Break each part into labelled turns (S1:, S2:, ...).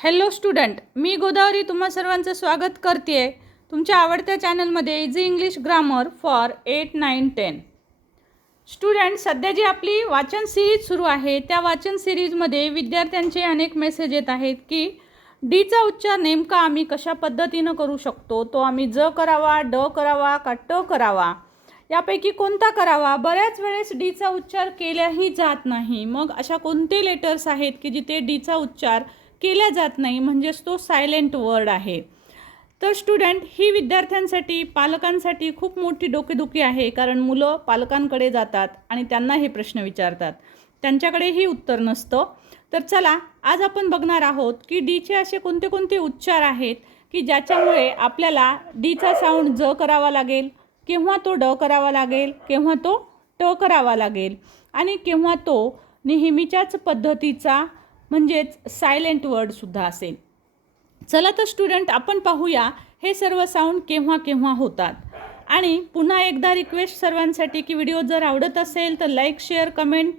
S1: Hello student मी गोदावरी तुम्हा सर्वांचं स्वागत करते तुमच्या आवडत्या चॅनलमध्ये easy English grammar for eight nine ten. Student सध्या जी आपली वाचन सिरीज सुरू आहे त्या वाचन सिरीजमध्ये विद्यार्थ्यांचे अनेक मेसेज येत आहेत की डीचा उच्चार नेमका आम्ही कशा पद्धतीनं करू शकतो? तो आम्ही ज करावा ड करावा का ट करावा? यापैकी कोणता करावा? बऱ्याच वेळेस डीचा उच्चार केल्याही जात नाही. मग अशा कोणते लेटर्स आहेत की जिथे डीचा उच्चार केल्या जात नाही म्हणजेच तो सायलेंट वर्ड आहे. तर स्टुडंट ही विद्यार्थ्यांसाठी पालकांसाठी खूप मोठी डोकेदुखी आहे कारण मुलं पालकांकडे जातात आणि त्यांना हे प्रश्न विचारतात. त्यांच्याकडेही उत्तर नसतं. तर चला आज आपण बघणार आहोत की डीचे असे कोणते कोणते उच्चार आहेत की ज्याच्यामुळे आपल्याला डीचा साऊंड ज करावा लागेल केव्हा तो ड करावा लागेल केव्हा तो ट करावा लागेल आणि केव्हा तो नेहमीच्याच पद्धतीचा म्हणजेच सायलेंट वर्डसुद्धा असेल. चला तर स्टुडंट आपण पाहूया हे सर्व साऊंड केव्हा केव्हा होतात. आणि पुन्हा एकदा रिक्वेस्ट सर्वांसाठी की व्हिडिओ जर आवडत असेल तर लाईक शेअर कमेंट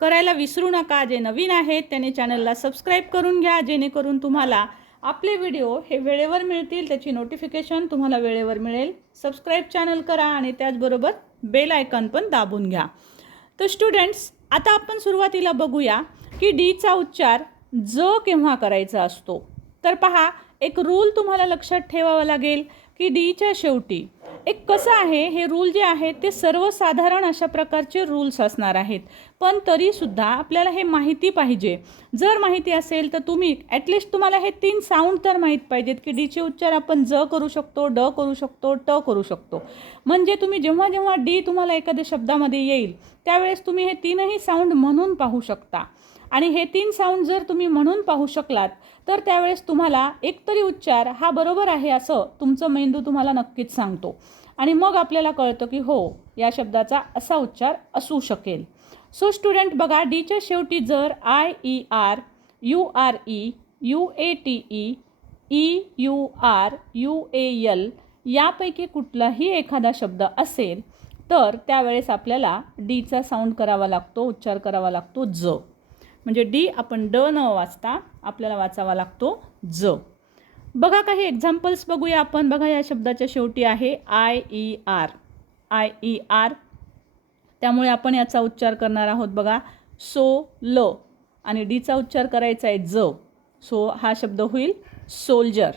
S1: करायला विसरू नका. जे नवीन आहेत त्याने चॅनलला सबस्क्राईब करून घ्या. जेणेकरून तुम्हाला आपले व्हिडिओ हे वेळेवर मिळतील. त्याची नोटिफिकेशन तुम्हाला वेळेवर मिळेल. सबस्क्राईब चॅनल करा आणि त्याचबरोबर बेल आयकॉन पण दाबून घ्या. तर स्टुडंट्स आता आपण सुरुवातीला बघूया. की डीचा उच्चार ज केव्हा करायचा असतो? तर पहा एक रूल तुम्हाला लक्षात ठेवावा लागेल की डीच्या शेवटी. एक कसं आहे हे रूल जे आहेत ते सर्वसाधारण अशा प्रकारचे रूल्स असणार आहेत. पण तरीसुद्धा आपल्याला हे माहिती पाहिजे. जर माहिती असेल तर तुम्ही ॲटलिस्ट तुम्हाला हे तीन साऊंड तर माहीत पाहिजेत की डीचे उच्चार आपण ज करू शकतो ड करू शकतो ट करू शकतो. म्हणजे तुम्ही जेव्हा जेव्हा डी तुम्हाला एखाद्या शब्दामध्ये येईल त्यावेळेस तुम्ही हे तीनही साऊंड म्हणून पाहू शकता. आणि हे तीन साऊंड जर तुम्ही म्हणून पाहू शकलात तर त्यावेळेस तुम्हाला एकतरी उच्चार हा बरोबर आहे असं तुमचं मेंदू तुम्हाला नक्कीच सांगतो. आणि मग आपल्याला कळतं की हो या शब्दाचा असा उच्चार असू शकेल. सो स्टुडंट बघा डीच्या शेवटी जर I E R U R E U A T E E U R U A L यापैकी कुठलाही एखादा शब्द असेल तर त्यावेळेस आपल्याला डीचा साऊंड करावा लागतो उच्चार करावा लागतो ज. म्हणजे डी आपण ड न वाचता आपल्याला वाचावा लागतो ज. बघा काही एक्झाम्पल्स बघूया आपण. बघा या शब्दाच्या शेवटी आहे I E R I E R त्यामुळे आपण याचा उच्चार करणार आहोत बघा. सो ल. आणि डीचा उच्चार करायचा आहे ज. सो हा शब्द होईल सोल्जर.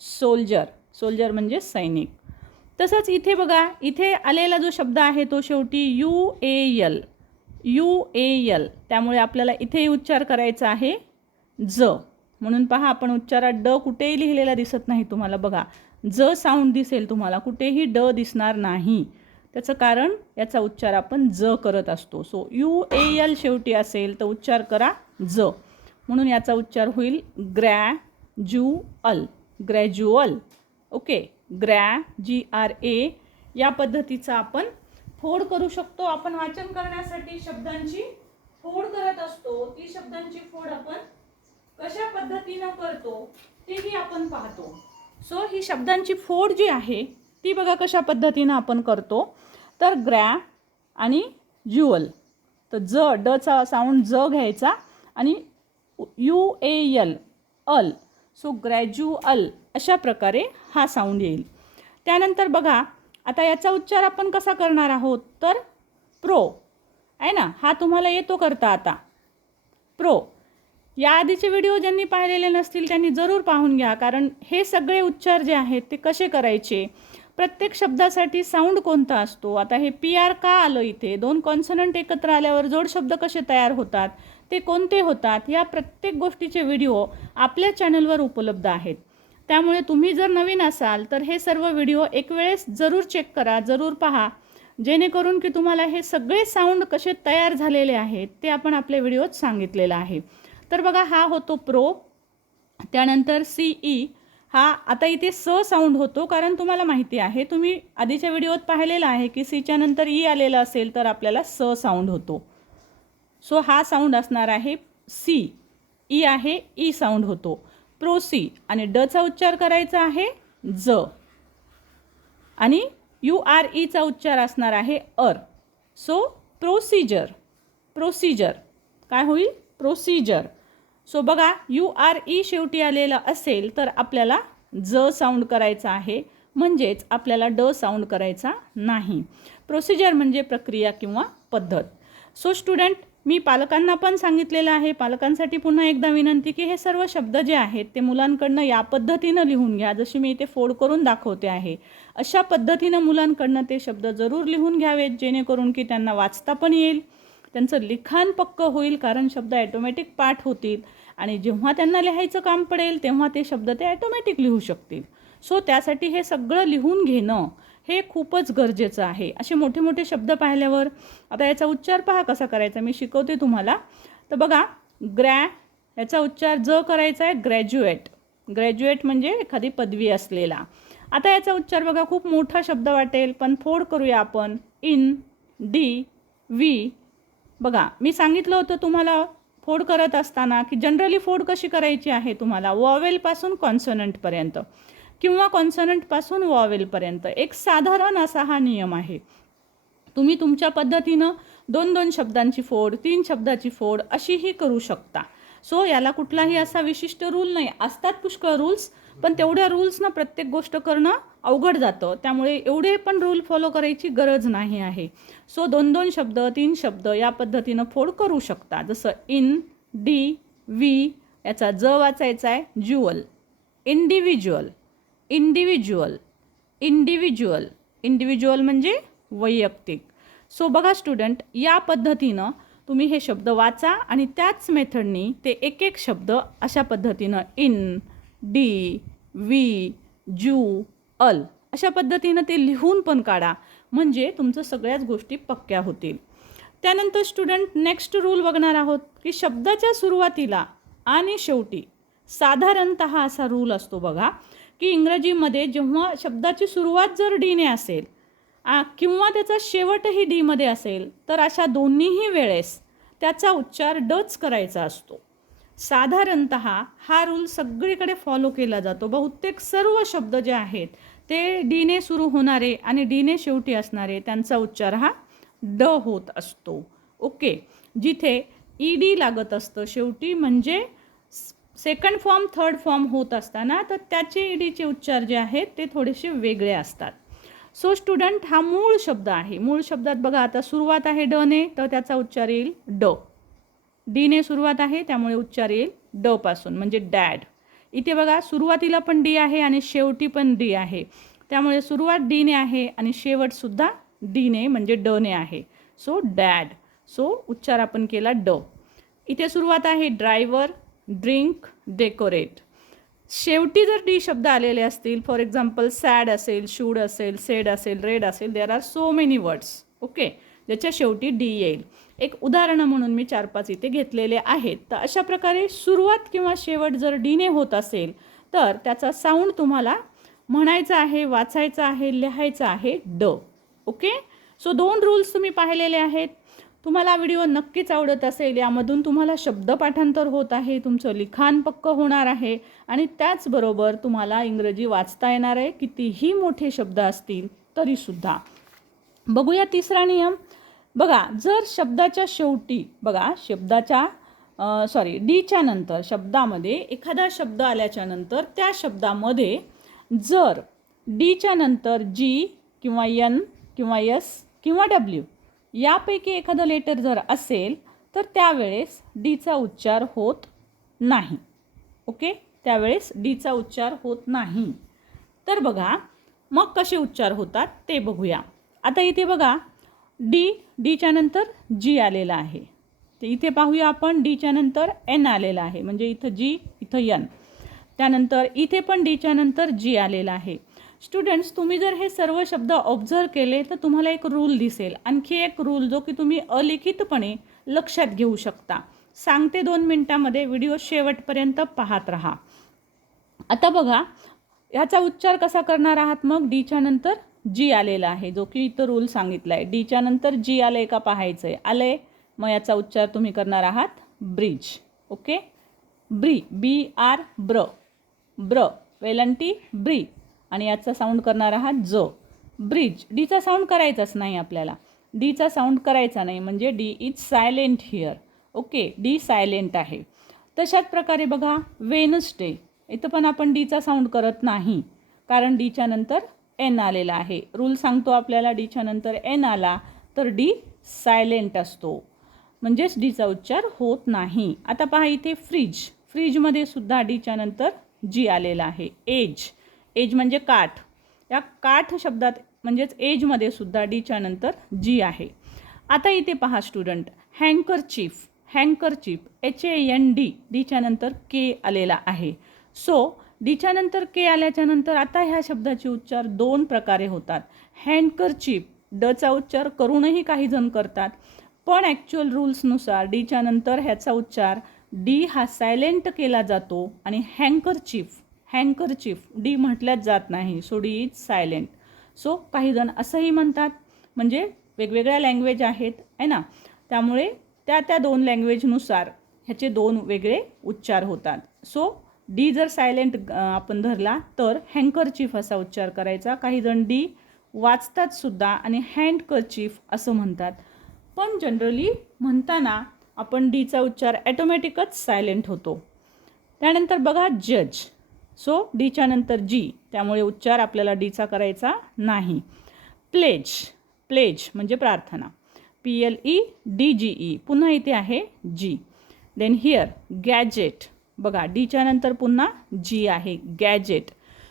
S1: सोल्जर. सोल्जर म्हणजे सैनिक. तसंच इथे बघा इथे आलेला जो शब्द आहे तो शेवटी U A L U A L त्यामुळे आपल्याला इथेही उच्चार करायचा आहे. ज. म्हणून पहा आपण उच्चारात ड कुठेही लिहिलेला दिसत नाही तुम्हाला. बघा ज साऊंड दिसेल तुम्हाला. कुठेही ड दिसणार नाही. त्याचं कारण याचा उच्चार आपण ज करत असतो. सो यू ए यल शेवटी असेल तर उच्चार करा ज. म्हणून याचा उच्चार होईल ग्रॅ अल gradual. Okay ग्रॅ G R A या पद्धतीचा आपण फोड करू शकतो. आपण वाचन करण्यासाठी शब्दांची फोड करत असतो. ती शब्दांची फोड आपण कशा पद्धतीनं करतो तेही आपण पाहतो. सो ही शब्दांची फोड जी आहे ती बघा कशा पद्धतीनं आपण करतो. तर ग्रॅ आणि ज्युअल. तर ज डचा साऊंड ज घ्यायचा आणि U A L Al. So gradual अशा प्रकारे हा साऊंड येईल. त्यानंतर बघा आता याचा उच्चार आपण कसा करणार आहोत? तर प्रो. आहे ना? हा तुम्हाला येतो करता आता. प्रो. या आधीचे व्हिडिओ ज्यांनी पाहिलेले नसतील त्यांनी जरूर पाहून घ्या कारण हे सगळे उच्चार जे आहेत ते कसे करायचे? प्रत्येक शब्दासाठी साऊंड कोणता असतो? आता हे पी आर का आलं इथे? दोन कॉन्सनंट एकत्र आल्यावर जोड शब्द कसे तयार होतात? ते कोणते होतात? या प्रत्येक गोष्टीचे व्हिडिओ आपल्या चॅनलवर उपलब्ध आहेत. त्यामुळे तुम्ही जर नवीन असाल तर हे सर्व व्हिडिओ एक वेळेस जरूर चेक करा जरूर पहा. जेणेकरून की तुम्हाला हे सगळे साऊंड कसे तयार झालेले आहेत ते आपण आपल्या व्हिडिओत सांगितलेलं आहे. तर बघा हा होतो प्रो त्यानंतर सी ई हा आता इथे स साऊंड होतो कारण तुम्हाला माहिती आहे तुम्ही आधीच्या व्हिडिओत पाहिलेलं आहे की सीच्या नंतर e ई आलेलं असेल तर आपल्याला स साऊंड होतो. सो हा साऊंड असणार आहे सी ई e आहे ई साऊंड होतो. प्रोसी आणि डचा उच्चार करायचा आहे ज. आणि यू आर ईचा उच्चार असणार आहे अर. सो प्रोसिजर प्रोसिजर काय होईल? प्रोसिजर सो बघा यू आर ई शेवटी आलेलं असेल तर आपल्याला ज साऊंड करायचा आहे. म्हणजेच आपल्याला ड साऊंड करायचा नाही. प्रोसिजर म्हणजे प्रक्रिया किंवा पद्धत. सो स्टुडंट मी पालकांना पण सांगितलेलं आहे पालकांसाठी पुन्हा एकदा विनंती की हे सर्व शब्द जे आहेत ते मुलांकडनं या पद्धतीनं लिहून घ्या जशी मी इथे फोड करून दाखवते आहे. अशा पद्धतीनं मुलांकडनं ते शब्द जरूर लिहून घ्यावेत जेणेकरून की त्यांना वाचता पण येईल त्यांचं लिखाण पक्क होईल कारण शब्द ॲटोमॅटिक पाठ होतील आणि जेव्हा त्यांना लिहायचं काम पडेल तेव्हा ते शब्द ते ॲटोमॅटिक लिहू शकतील. सो त्यासाठी हे सगळं लिहून घेणं हे खूपच गरजेचं आहे. असे मोठे मोठे शब्द पाहिल्यावर आता याचा उच्चार पहा कसा करायचा मी शिकवते तुम्हाला. तर बघा ग्रॅ याचा उच्चार ज करायचा आहे ग्रॅज्युएट. ग्रॅज्युएट म्हणजे एखादी पदवी असलेला. आता याचा उच्चार बघा खूप मोठा शब्द वाटेल पण फोड करूया आपण. इन डी वी. बघा मी सांगितलं होतं तुम्हाला फोड करत असताना की जनरली फोड कशी करायची आहे तुम्हाला? वॉवेलपासून कॉन्सनंटपर्यंत किंवा कॉन्सनंटपासून वॉवेलपर्यंत. एक साधारण असा हा नियम आहे. तुम्ही तुमच्या पद्धतीनं दोन दोन शब्दांची फोड तीन शब्दाची फोड अशीही करू शकता. सो याला कुठलाही असा विशिष्ट रूल नाही. असतात पुष्कळ रूल्स पण तेवढ्या रूल्सनं प्रत्येक गोष्ट करणं अवघड जातं. त्यामुळे एवढे पण रूल फॉलो करायची गरज नाही आहे. सो दोन दोन शब्द तीन शब्द या पद्धतीनं फोड करू शकता. जसं इन डी वी याचा ज वाचायचा आहे jewel. Individual individual individual individual म्हणजे वैयक्तिक. सो बघा स्टुडंट या पद्धतीनं तुम्ही हे शब्द वाचा आणि त्याच मेथडनी ते एक एक शब्द अशा पद्धतीनं इन डी वी जू अल अशा पद्धतीनं ते लिहून पण काढा. म्हणजे तुमचं सगळ्याच गोष्टी पक्क्या होतील. त्यानंतर स्टुडंट नेक्स्ट रूल बघणार आहोत की शब्दाच्या सुरुवातीला आणि शेवटी साधारणत असा रूल असतो बघा. की इंग्रजीमध्ये जेव्हा शब्दाची सुरुवात जर डीने असेल आ, किंवा त्याचा शेवटही डीमध्ये असेल तर अशा दोन्हीही वेळेस त्याचा उच्चार डच करायचा असतो. साधारणत हा रूल सगळीकडे फॉलो केला जातो. बहुतेक सर्व शब्द जे आहेत ते डीने सुरू होणारे आणि डीने शेवटी असणारे त्यांचा उच्चार हा ड होत असतो. ओके? जिथे ई डी लागत असतं शेवटी म्हणजे सेकंड फॉर्म थर्ड फॉर्म होत असताना तर त्याचे ई डीचे उच्चार जे आहेत ते थोडेसे वेगळे असतात. सो स्टुडंट हा मूळ शब्द आहे. मूळ शब्दात बघा आता सुरुवात आहे डने तर त्याचा उच्चार येईल ड. डीने सुरुवात आहे त्यामुळे उच्चार येईल ड पासून म्हणजे डॅड इथे बघा सुरुवातीला पण डी आहे आणि शेवटी पण डी आहे. त्यामुळे सुरुवात डीने आहे आणि शेवटसुद्धा डीने म्हणजे डने आहे. सो डॅड सो उच्चार आपण केला ड. इथे सुरुवात आहे ड्रायव्हर ड्रिंक डेकोरेट शेवटी जर डी शब्द आलेले असतील फॉर एक्झाम्पल सॅड असेल शूड असेल सेड असेल रेड असेल there are so many words okay ज्याच्या शेवटी डी येईल. एक उदाहरणं म्हणून मी चार पाच इथे घेतलेले आहेत. तर अशा प्रकारे सुरुवात किंवा शेवट जर डीने होत असेल तर त्याचा साऊंड तुम्हाला म्हणायचा आहे वाचायचा आहे लिहायचा आहे ड ओके सो दोन रूल्स तुम्ही पाहिलेले आहेत. तुम्हाला व्हिडिओ नक्कीच आवडत असेल. यामधून तुम्हाला शब्द पाठांतर होत आहे तुमचं लिखाण पक्क होणार आहे आणि त्याचबरोबर तुम्हाला इंग्रजी वाचता येणार आहे. कितीही मोठे शब्द असतील तरीसुद्धा. बघूया तिसरा नियम. बघा जर शब्दाच्या शेवटी बघा शब्दाच्या सॉरी डीच्या नंतर शब्दामध्ये एखादा शब्द आल्याच्यानंतर त्या शब्दामध्ये जर डीच्या नंतर जी किंवा यन किंवा यस किंवा डब्ल्यू यापैकी एखादं लेटर जर असेल तर त्यावेळेस डीचा उच्चार होत नाही. ओके? त्यावेळेस डीचा उच्चार होत नाही. तर बघा मग कसे उच्चार होतात ते बघूया. आता इथे बघा डी डीच्या नंतर जी आलेला आहे. तर इथे पाहूया आपण डीच्या नंतर एन आलेला आहे. म्हणजे इथं जी इथं यन त्यानंतर इथे पण डीच्या नंतर जी आलेला आहे. स्टुडंट्स तुम्ही जर हे सर्व शब्द ऑब्झर्व केले तर तुम्हाला एक रूल दिसेल. आणखी एक रूल जो की तुम्ही अलिखितपणे लक्षात घेऊ शकता. सांगते दोन मिनटामध्ये व्हिडिओ शेवटपर्यंत पाहत राहा. आता बघा ह्याचा उच्चार कसा करणार आहात मग? डीच्या नंतर जी आलेला आहे जो की इथं रूल सांगितला आहे डीच्या नंतर जी आलं आहे का पाहायचं आहे आलं आहे मग याचा उच्चार तुम्ही करणार आहात ब्रिज ओके ब्री बी आर ब्र ब्र वेलंटी ब्री आणि याचा साऊंड करणार आहात ज. ब्रिज डीचा साऊंड करायचाच नाही आपल्याला. डीचा साऊंड करायचा नाही. म्हणजे D is silent here okay D silent आहे. तशाच प्रकारे बघा वेनसडे इथं पण आपण डीचा साऊंड करत नाही. कारण डीच्या नंतर एन आलेला आहे. रूल सांगतो आपल्याला डीच्या नंतर एन आला तर डी सायलेंट असतो. म्हणजेच डीचा उच्चार होत नाही. आता पहा इथे फ्रीज फ्रीजमध्ये सुद्धा डीच्या नंतर जी आलेला आहे. एज एज म्हणजे काठ. या काठ शब्दात म्हणजेच एजमध्ये सुद्धा डीच्या नंतर जी आहे. आता इथे पहा student handkerchief handkerchief H A N D डीच्या नंतर के आलेला आहे. सो डीच्या नंतर के आल्याच्यानंतर आता ह्या शब्दाचे उच्चार दोन प्रकारे होतात. हँकर चीफ डचा उच्चार करूनही काही जण करतात. पण ॲक्च्युअल रूल्सनुसार डीच्या नंतर ह्याचा उच्चार डी हा सायलेंट केला जातो आणि हँकर चीफ हँकरचीफ डी म्हटल्याच जात नाही. So D is silent so काही जण असंही म्हणतात म्हणजे वेगवेगळ्या लँग्वेज आहेत आहे ना? त्यामुळे त्या त्या दोन लँग्वेजनुसार ह्याचे दोन वेगळे उच्चार होतात. सो डी जर सायलेंट आपण धरला तर हँकरचीफ असा उच्चार करायचा. काही जण डी वाचतात सुद्धा आणि हँड करचीफ असं म्हणतात. पण जनरली म्हणताना आपण डीचा उच्चार ॲटोमॅटिकच सायलेंट होतो. त्यानंतर बघा जज सो डीच्या नंतर जी त्यामुळे उच्चार आपल्याला डीचा करायचा नाही. प्लेज प्लेज म्हणजे प्रार्थना. P L E D G E पुन्हा इथे आहे जी देन हिअर गॅजेट बघा डीच्या नंतर पुन्हा जी आहे गॅजेट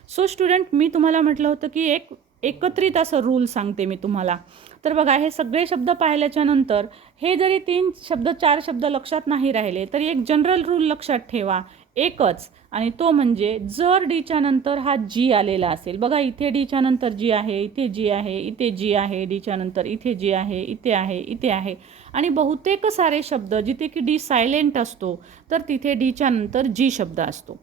S1: सो स्टुडंट मी तुम्हाला म्हटलं होतं की एक एकत्रित असं रूल सांगते मी तुम्हाला. तर बघा हे सगळे शब्द पाहिल्याच्या नंतर हे जरी तीन शब्द चार शब्द लक्षात नाही राहिले तरी एक जनरल रूल लक्षात ठेवा. एकच. आणि तो म्हणजे जर डीच्या नंतर हा जी आलेला असेल बघा इथे डीच्या नंतर जी आहे इथे जी आहे इथे जी आहे डीच्या नंतर इथे जी आहे इथे आहे इथे आहे. आणि बहुतेक सारे शब्द जिथे की डी सायलेंट असतो तर तिथे डीच्या नंतर जी शब्द असतो.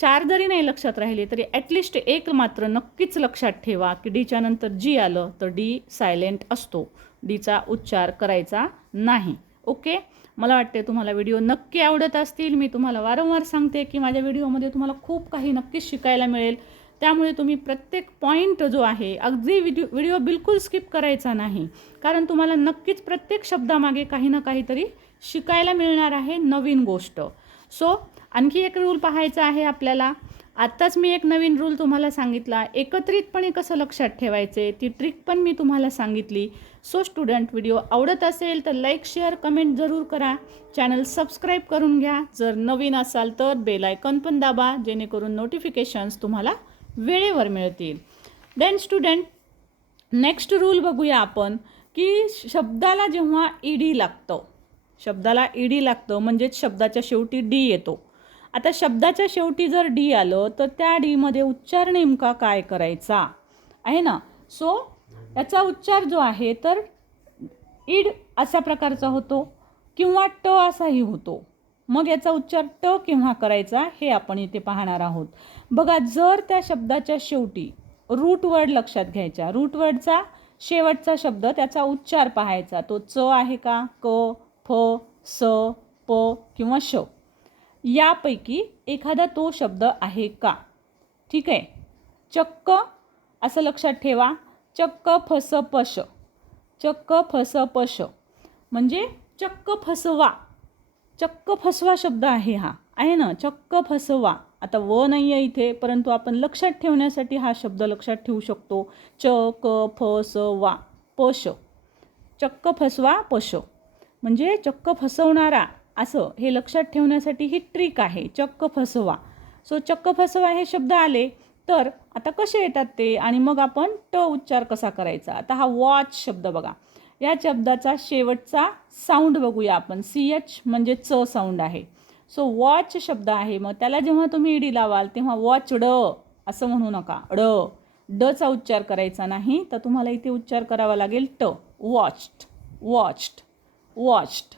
S1: चार जरी नाही लक्षात राहिले तरी ॲटलिस्ट एक मात्र नक्कीच लक्षात ठेवा की डीच्या नंतर जी आलं तर डी सायलेंट असतो. डीचा उच्चार करायचा नाही. ओके मला वाटते तुम्हाला व्हिडिओ नक्की आवडत असतील. मी तुम्हाला वारंवार सांगते की माझ्या व्हिडिओमध्ये तुम्हाला खूप काही नक्कीच शिकायला मिळेल. त्यामुळे तुम्ही प्रत्येक पॉईंट जो आहे अगदी व्हिडिओ व्हिडिओ बिलकुल स्किप करायचा नाही. कारण तुम्हाला नक्कीच प्रत्येक शब्दामागे काही ना काहीतरी शिकायला मिळणार आहे नवीन गोष्ट. सो आणखी एक रूल पाहायचा आहे आपल्याला. आत्ताच मी एक नवीन रूल तुम्हाला सांगितला. एकत्रितपणे कसं लक्षात ठेवायचे ती ट्रिक पण मी तुम्हाला सांगितली. सो स्टुडंट व्हिडिओ आवडत असेल तर लाईक शेअर कमेंट जरूर करा. चॅनल सबस्क्राईब करून घ्या. जर नवीन असाल तर बेल आयकॉन पण दाबा जेणेकरून नोटिफिकेशन्स तुम्हाला वेळेवर मिळतील. देन स्टुडंट नेक्स्ट रूल बघूया आपण की शब्दाला जेव्हा ईडी लागतं शब्दाला ईडी लागतं म्हणजेच शब्दाच्या शेवटी डी येतो. आता शब्दाच्या शेवटी जर डी आलं तर त्या डीमध्ये उच्चार नेमका काय करायचा? आहे ना? सो याचा उच्चार जो आहे तर इड अशा प्रकारचा होतो किंवा ट असाही होतो. मग याचा उच्चार ट केव्हा करायचा हे आपण इथे पाहणार आहोत. बघा जर त्या शब्दाच्या शेवटी रूट वर्ड लक्षात घ्यायच्या रूट वर्डचा शेवटचा शब्द त्याचा उच्चार पाहायचा तो च आहे का? क फ स प किंवा श. यापैकी एखादा तो शब्द आहे का? ठीक आहे. चक्क असं लक्षात ठेवा. चक्क फस पश. चक्क फस पश. म्हणजे चक्क फसवा. चक्क फसवा शब्द आहे हा. आहे ना? चक्क फसवा. आता व नाही आहे इथे परंतु आपण लक्षात ठेवण्यासाठी हा शब्द लक्षात ठेवू शकतो. च क फस वा पश. चक्क फसवा पश. म्हणजे चक्क फसवणारा. असं हे लक्षात ठेवण्यासाठी ही ट्रिक आहे चक्क फसवा. सो चक्क फसवा हे शब्द आले तर आता कसे येतात ते? आणि मग आपण ट उच्चार कसा करायचा? आता हा वॉच शब्द बघा. या शब्दाचा शेवटचा साऊंड बघूया आपण. सी एच म्हणजे च साऊंड आहे. सो वॉच शब्द आहे. मग त्याला जेव्हा तुम्ही ईडी लावाल तेव्हा वॉच ड असं म्हणू नका. ड. डचा उच्चार करायचा नाही तर तुम्हाला इथे उच्चार करावा लागेल ट. वॉच्ड वॉच्ड वॉच्ड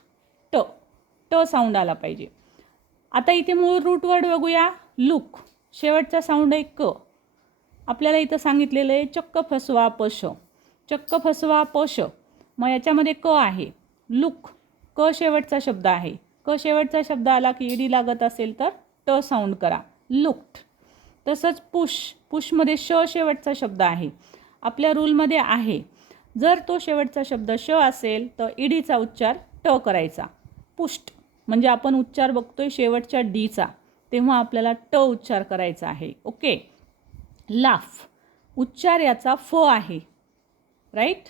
S1: ट साऊंड आला पाहिजे. आता इथे मूळ रूट वर्ड बघूया. लुक शेवटचा साऊंड आहे क. आपल्याला इथं सांगितलेलं आहे चक्क फसवा पश. चक्क फसवा पश. मग याच्यामध्ये क आहे. लुक क शेवटचा शब्द आहे. क शेवटचा शब्द आला की ईडी लागत असेल तर ट साऊंड करा. लुक्ट तसंच पुश पुशमध्ये श शेवटचा शब्द आहे. आपल्या रूलमध्ये आहे. जर तो शेवटचा शब्द श असेल तर ईडीचा उच्चार ट करायचा. पुष्ट म्हणजे आपण उच्चार बघतोय शेवटच्या डीचा तेव्हा आपल्याला ट उच्चार करायचा आहे. ओके? लाफ. उच्चार याचा फ आहे. राईट?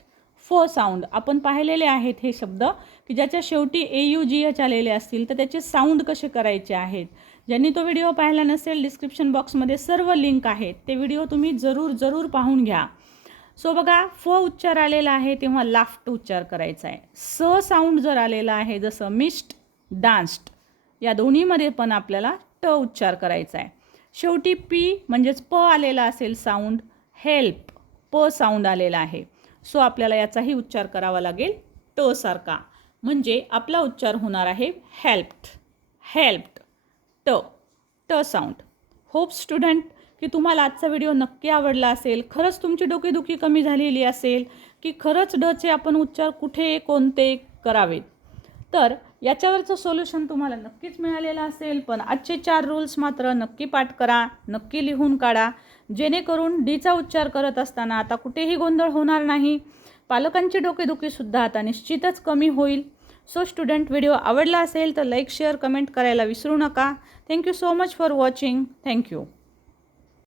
S1: फ साऊंड. आपण पाहिलेले आहेत हे शब्द की ज्याच्या शेवटी ए यू जी एच आलेले असतील तर त्याचे साऊंड कसे करायचे आहेत? ज्यांनी तो व्हिडिओ पाहिला नसेल डिस्क्रिप्शन बॉक्समध्ये सर्व लिंक आहेत. ते व्हिडिओ तुम्ही जरूर जरूर पाहून घ्या. सो बघा फ उच्चार आलेला आहे तेव्हा लाफ्ट उच्चार करायचा आहे. स साऊंड जर आलेला आहे जसं मिस्ट डान्स्ड. या दोन्हीमध्ये पण आपल्याला ट उच्चार करायचा आहे. शेवटी पी म्हणजेच प आलेला असेल साऊंड हेल्प प साऊंड आलेला आहे. सो आपल्याला याचाही उच्चार करावा लागेल ट सारखा. म्हणजे आपला उच्चार होणार आहे हेल्प्ड हेल्प्ड ट ट साऊंड होप स्टुडंट की तुम्हाला आजचा व्हिडिओ नक्की आवडला असेल खरंच तुमची डोकेदुखी कमी झालेली असेल की खरंच डचे आपण उच्चार कुठे कोणते करावेत? तर याच्यावरचं सोल्युशन तुम्हाला नक्कीच मिळालेलं असेल पण आजचे चार रूल्स मात्र नक्की पाठ करा नक्की लिहून काढा. जेणेकरून डीचा उच्चार करत असताना आता कुठेही गोंधळ होणार नाही. पालकांची डोकेदुखीसुद्धा आता निश्चितच कमी होईल. सो स्टुडंट व्हिडिओ आवडला असेल तर लाईक शेअर कमेंट करायला विसरू नका. Thank you so much for watching thank you